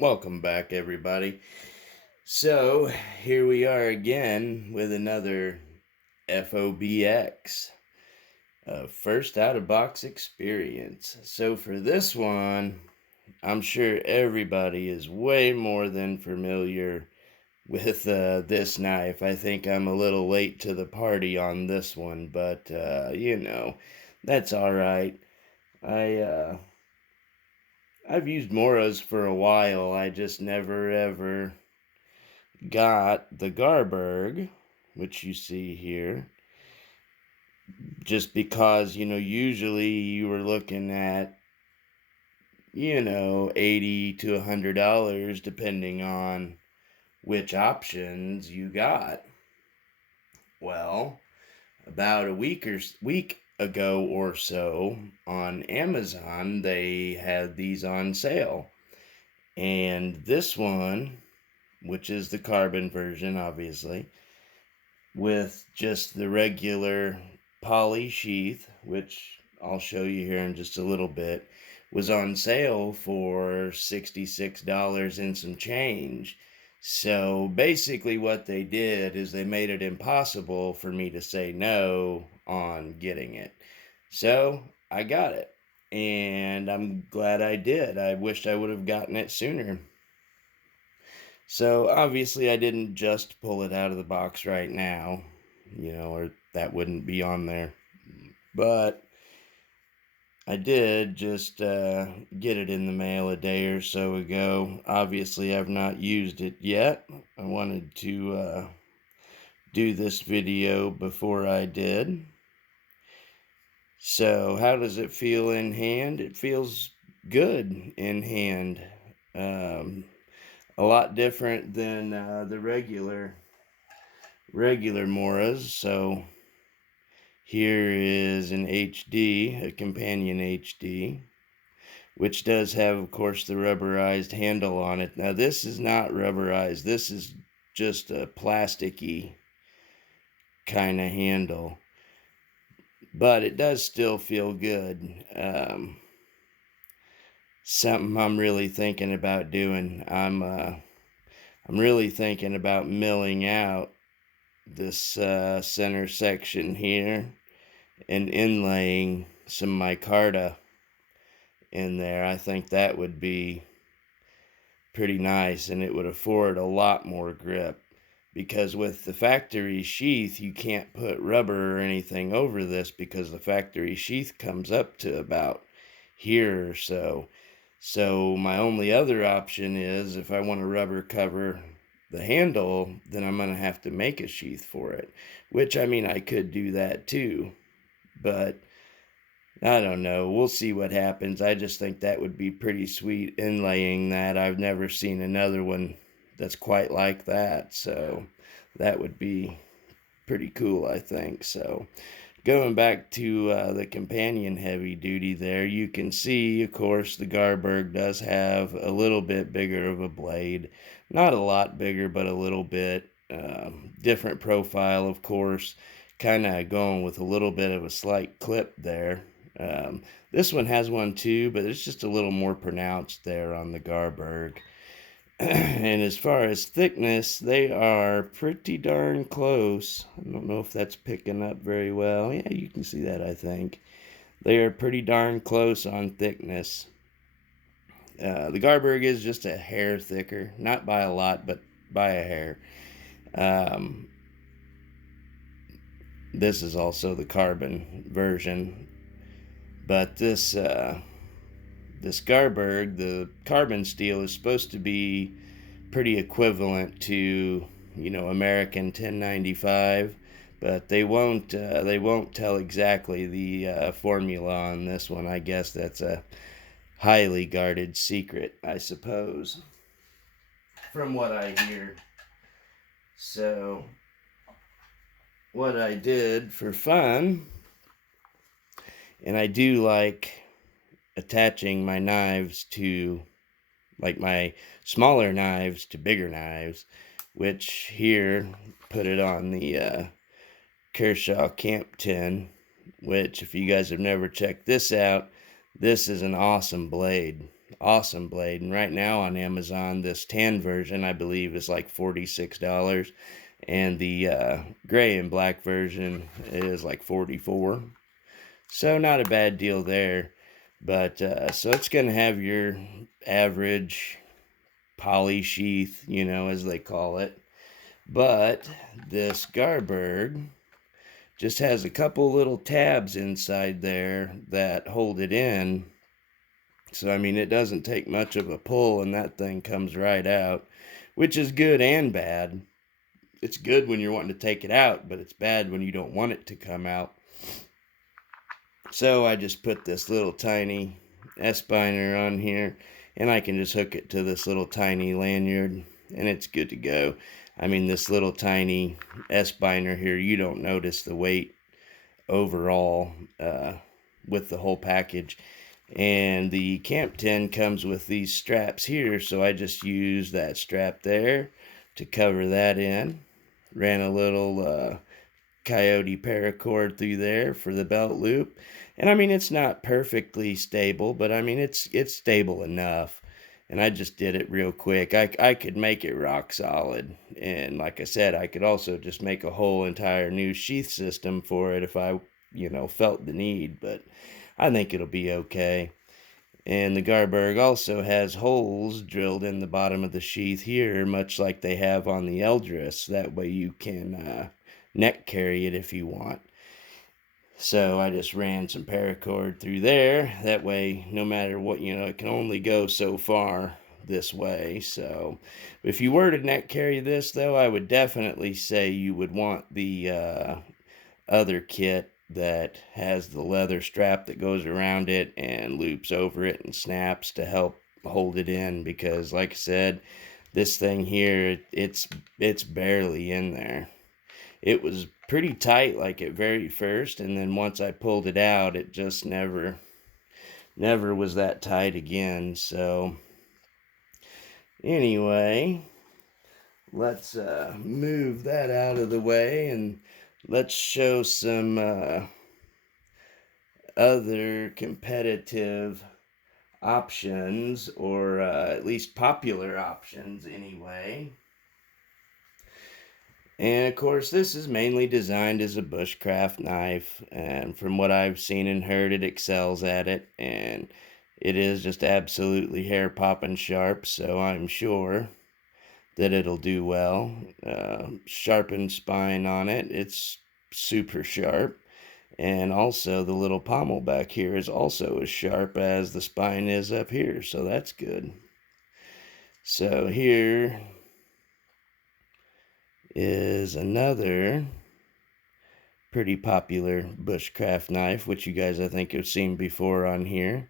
Welcome back, everybody. So, here we are again with another FOBX, first out of box experience. So, for this one, I'm sure everybody is way more than familiar with this knife. I think I'm a little late to the party on this one, but that's all right. I I've used Moras for a while. I just never ever got the Garberg, which you see here, just because, usually you were looking at, 80 to $100 depending on which options you got. Well, about a week ago or so on Amazon, they had these on sale. And this one, which is the carbon version, obviously, with just the regular poly sheath, which I'll show you here in just a little bit, was on sale for $66 and some change. So basically what they did is they made it impossible for me to say no on getting it. So I got it, and I'm glad I did. I wished I would have gotten it sooner. So obviously I didn't just pull it out of the box right now, or that wouldn't be on there. But I did just get it in the mail a day or so ago. Obviously I've not used it yet. I wanted to do this video before I did. So how does it feel in hand? It feels good in hand. A lot different than the regular Moras. So here is an HD, a companion HD, which does have, of course, the rubberized handle on it. Now this is not rubberized. This is just a plasticky kind of handle, but it does still feel good. Something I'm really thinking about doing. I'm really thinking about milling out this center section here and inlaying some micarta in there. I think that would be pretty nice, and it would afford a lot more grip, because with the factory sheath you can't put rubber or anything over this, because the factory sheath comes up to about here or so. So my only other option is, if I want to rubber cover the handle, then I'm going to have to make a sheath for it, which, I mean, I could do that too, but I don't know. We'll see what happens. I just think that would be pretty sweet inlaying that. I've never seen another one that's quite like that, so that would be pretty cool, I think. So going back to the companion heavy duty there, you can see, of course, the Garberg does have a little bit bigger of a blade. Not a lot bigger, but a little bit. Different profile, of course, kind of going with a little bit of a slight clip there. This one has one too, but it's just a little more pronounced there on the Garberg. And as far as thickness, they are pretty darn close. I don't know if that's picking up very well. Yeah, you can see that, I think. They are pretty darn close on thickness. The Garberg is just a hair thicker. Not by a lot, but by a hair. This is also the carbon version. But this Garberg, the carbon steel, is supposed to be pretty equivalent to, American 1095, but they won't tell exactly the formula on this one. I guess that's a highly guarded secret, I suppose, from what I hear. So what I did for fun, and I do like attaching my knives to, like, my smaller knives to bigger knives, which here, put it on the Kershaw Camp 10, which, if you guys have never checked this out, this is an awesome blade. awesome blade. And right now on Amazon, this tan version, I believe, is like $46. And the gray and black version is like $44. So not a bad deal there. But so it's going to have your average poly sheath, you know, as they call it. But this Garberg just has a couple little tabs inside there that hold it in. So, I mean, it doesn't take much of a pull and that thing comes right out, which is good and bad. It's good when you're wanting to take it out, but it's bad when you don't want it to come out. So I just put this little tiny S-binder on here, and I can just hook it to this little tiny lanyard, and it's good to go. I mean, this little tiny S-binder here, you don't notice the weight overall with the whole package. And the Camp 10 comes with these straps here, so I just use that strap there to cover that in. Ran a little coyote paracord through there for the belt loop. And I mean, it's not perfectly stable, but I mean, it's stable enough. And I just did it real quick. I could make it rock solid. And like I said, I could also just make a whole entire new sheath system for it if I, you know, felt the need. But I think it'll be okay. And the Garberg also has holes drilled in the bottom of the sheath here, much like they have on the Eldris. That way you can neck carry it if you want. So I just ran some paracord through there. That way, no matter what, you know, it can only go so far this way. So if you were to neck carry this, though, I would definitely say you would want the other kit that has the leather strap that goes around it and loops over it and snaps to help hold it in, because like I said, this thing here, it's barely in there. It was pretty tight like at very first, and then once I pulled it out, it just never was that tight again. So anyway, let's move that out of the way and let's show some other competitive options, or at least popular options anyway. And of course, this is mainly designed as a bushcraft knife, and from what I've seen and heard, it excels at it, and it is just absolutely hair popping sharp, so I'm sure that it'll do well. Sharpened spine on it, it's super sharp. And also the little pommel back here is also as sharp as the spine is up here, so that's good. So here is another pretty popular bushcraft knife, which you guys I think have seen before on here.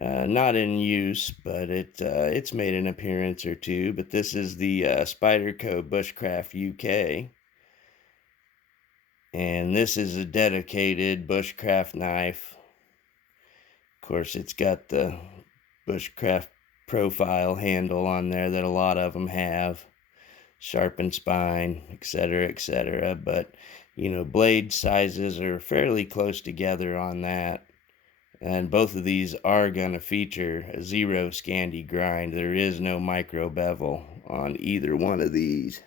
Not in use, but it's made an appearance or two. But this is the Spyderco Bushcraft UK. And this is a dedicated bushcraft knife. Of course, it's got the bushcraft profile handle on there that a lot of them have. Sharpened spine, etc., etc. But, you know, blade sizes are fairly close together on that. And both of these are going to feature a 0 Scandi grind. There is no micro bevel on either one of these.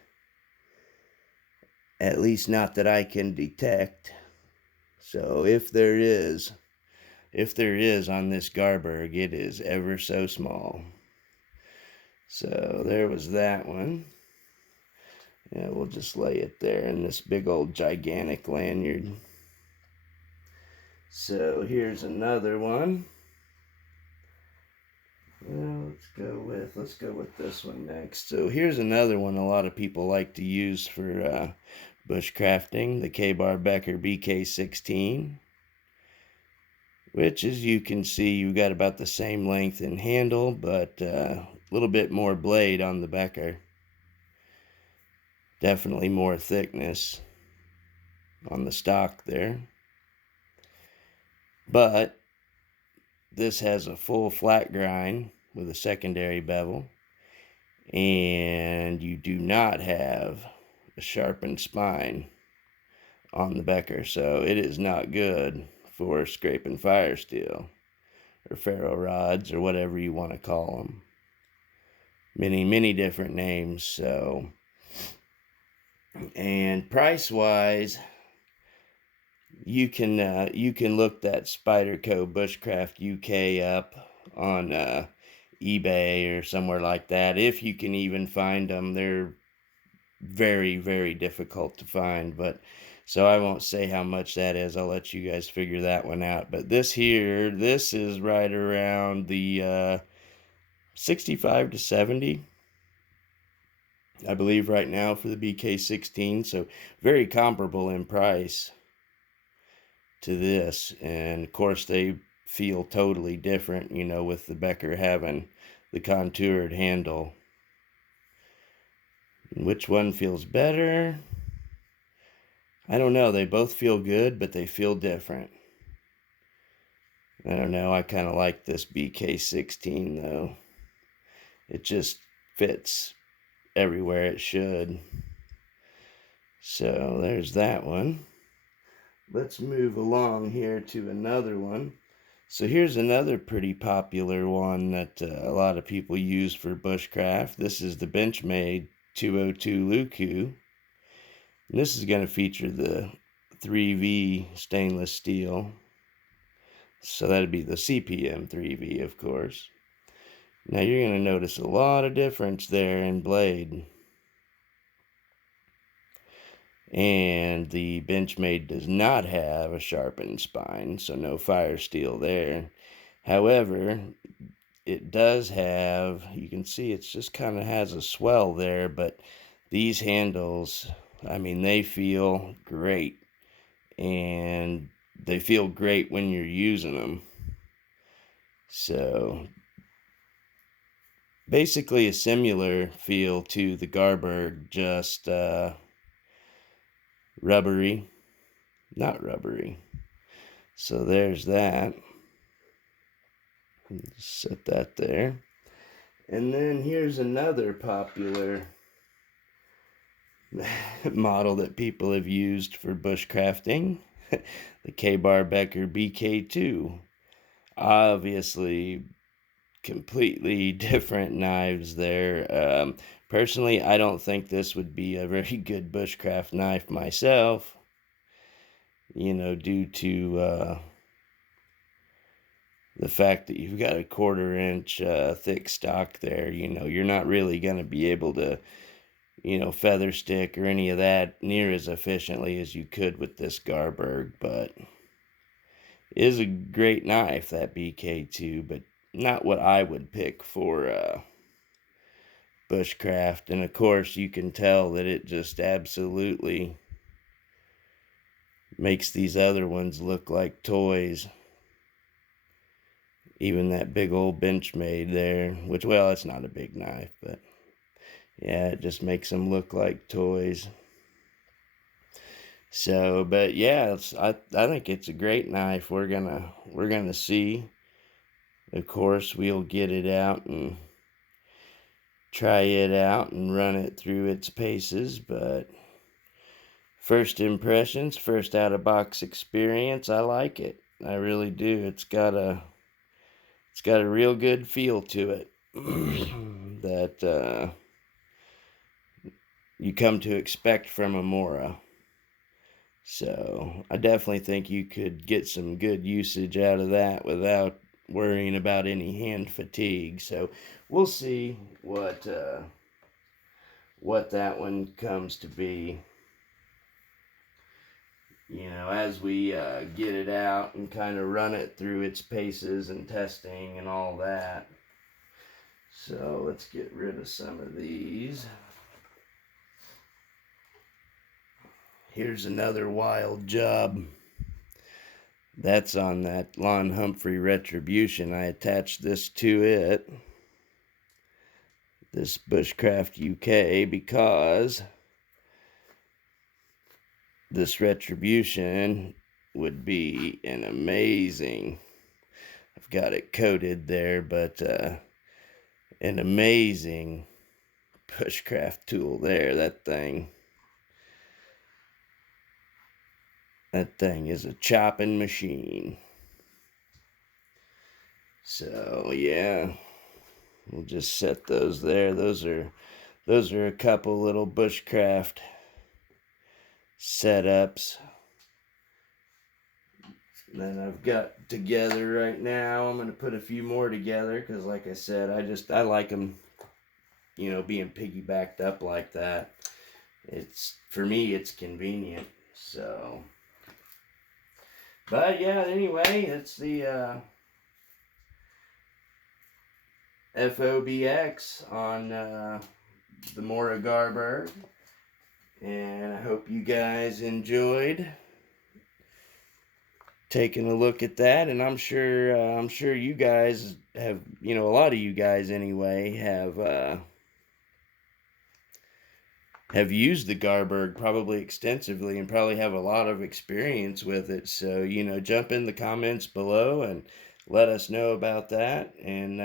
At least not that I can detect. So if there is on this Garberg, it is ever so small. So there was that one. Yeah, we'll just lay it there in this big old gigantic lanyard. So here's another one. Well, let's go with this one next. So here's another one a lot of people like to use for bushcrafting, the Ka-Bar Becker BK16, which, as you can see, you've got about the same length and handle, but a little bit more blade on the Becker. Definitely more thickness on the stock there. But this has a full flat grind with a secondary bevel, and you do not have a sharpened spine on the Becker, so it is not good for scraping fire steel. or ferro rods, or whatever you want to call them. Many different names. So, and price wise, you can look that Spyderco Bushcraft UK up on eBay or somewhere like that, if you can even find them. They're very difficult to find, but so I won't say how much that is. I'll let you guys figure that one out. But this is right around the 65 to 70, I believe, right now for the BK16. So very comparable in price to this. And of course they feel totally different, you know, with the Becker having the contoured handle. And which one feels better? I don't know. They both feel good, but they feel different. I don't know. I kind of like this BK16 though. It just fits everywhere it should. So there's that one. Let's move along here to another one. So here's another pretty popular one that a lot of people use for bushcraft. This is the Benchmade 202 Luku. And this is going to feature the 3V stainless steel. So that'd be the CPM 3V, of course. Now you're going to notice a lot of difference there in blade. And the Benchmade does not have a sharpened spine, so no fire steel there. However, it does have, you can see it's just kind of has a swell there, but these handles, I mean, they feel great. And they feel great when you're using them. So basically a similar feel to the Garberg, just rubbery, not rubbery. So there's that. Set that there. And then here's another popular model that people have used for bushcrafting. The K-Bar Becker BK2. Obviously completely different knives there. Personally, I don't think this would be a very good bushcraft knife myself, you know, due to the fact that you've got a 1/4 inch thick stock there. You know, you're not really going to be able to, you know, feather stick or any of that near as efficiently as you could with this Garberg, but it is a great knife, that BK2, but not what I would pick for bushcraft. And of course you can tell that it just absolutely makes these other ones look like toys. Even that big old Benchmade there, which, well, it's not a big knife, but yeah, it just makes them look like toys. So, but yeah, I think it's a great knife. We're gonna see. Of course, we'll get it out and try it out and run it through its paces, but first impressions, first out of box experience, I like it. I really do. It's got a real good feel to it that you come to expect from a Mora. So I definitely think you could get some good usage out of that without worrying about any hand fatigue. So we'll see what that one comes to be, you know, as we get it out and kind of run it through its paces and testing and all that. So let's get rid of some of these. Here's another wild job. That's on that Lon Humphrey Retribution. I attached this to it, this Bushcraft UK, because this Retribution would be an amazing, I've got it coated there, but an amazing bushcraft tool there. That thing is a chopping machine. So yeah, we'll just set those there. Those are a couple little bushcraft setups that I've got together right now. I'm going to put a few more together because, like I said, I like them, being piggybacked up like that. For me, it's convenient. So, but yeah, anyway, it's the FOBX on the Mora Garberg, and I hope you guys enjoyed taking a look at that. And I'm sure you guys have, a lot of you guys anyway have used the Garberg probably extensively and probably have a lot of experience with it. So, jump in the comments below and let us know about that. And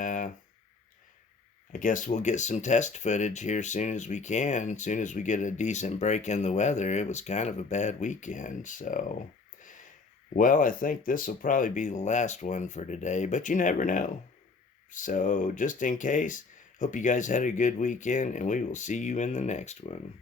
I guess we'll get some test footage here soon as we can, soon as we get a decent break in the weather. It was kind of a bad weekend, so. Well, I think this will probably be the last one for today, but you never know. So, just in case, hope you guys had a good weekend, and we will see you in the next one.